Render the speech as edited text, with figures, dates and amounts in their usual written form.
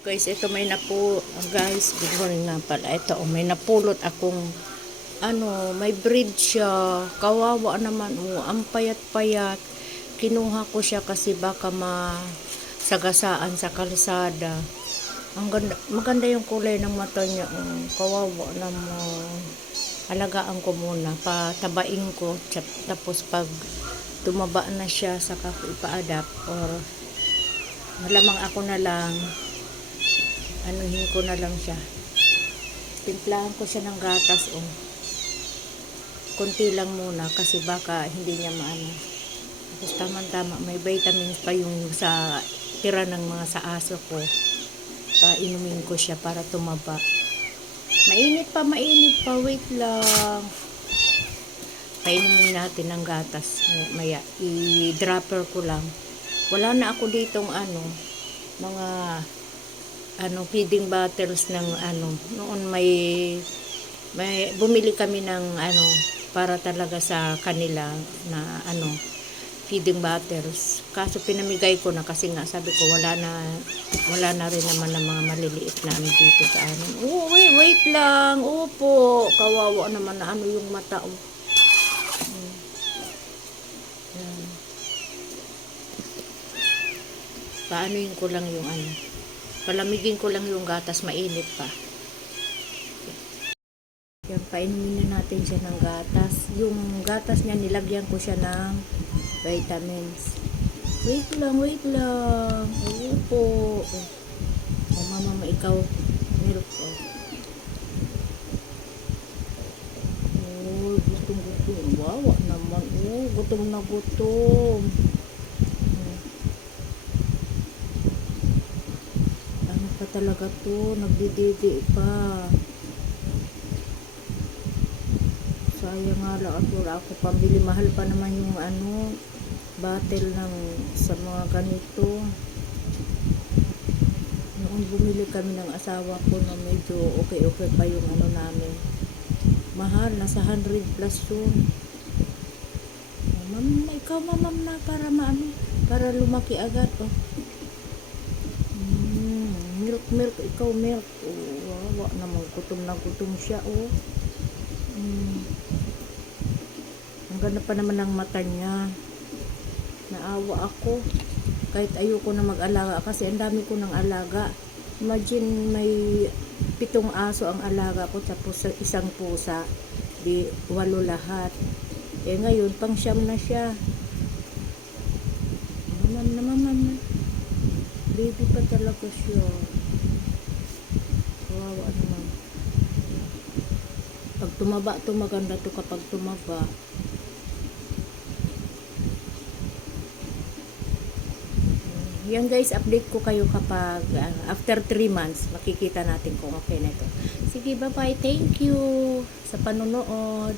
Guys, ito may guys, good morning nga pala. Ito, may napulot akong, may breed siya. Kawawa naman, ang payat-payat. Kinuha ko siya kasi baka masagasaan sa kalsada. Ang ganda, maganda yung kulay ng mata niya. Kawawa naman. Alagaan ko muna, patabain ko. Tapos pag tumaba na siya, saka ko ipa-adapt or malamang ako na lang anuhin ko na lang siya. Timplahan ko siya ng gatas konti lang muna kasi baka hindi niya maano. Tapos tama-tama may vitamins pa yung sa tira ng mga sa aso ko. Inumin ko siya para tumaba. Mainit pa, wait lang. Painumin natin ng gatas maya. I-dropper ko lang. Wala na ako ditong mga feeding bottles ng noon may bumili kami ng para talaga sa kanila na feeding bottles, kaso pinamigay ko na kasi nga sabi ko wala na rin naman ng mga maliliit na dito sa amin. Wait lang, opo, kawawa naman na yung mata Yan. Paanoin ko lang yung palamigin ko lang yung gatas, mainit pa. Yan, painumin na natin siya ng gatas. Yung gatas niya, nilagyan ko siya ng vitamins. Wait lang. Opo. Mama, ikaw, milk po. Gutom. Wawa naman. Gutom na gutom. Talaga to, nagdididi pa. Sayang nga lang at wala ako pambili. Mahal pa naman yung bottle sa mga ganito. Noong bumili kami ng asawa ko na medyo okay pa yung namin. Mahal, nasa 100 plus yun. Ikaw mamam na para lumaki agad milk, ikaw milk. Wawa naman, gutom na gutom siya ang ganda pa naman ng mata niya. Naawa ako kahit ayoko na mag-alaga kasi ang dami ko ng alaga. Imagine may 7 aso ang alaga ko tapos isang pusa, di 8 lahat. Ngayon pang 9 na siya. Mamam baby pa talaga siya. Kawawa naman. Pag tumaba to, maganda to kapag tumaba. Yan guys, update ko kayo kapag after 3 months, makikita natin kung okay na ito. Sige, bye bye. Thank you sa panonood.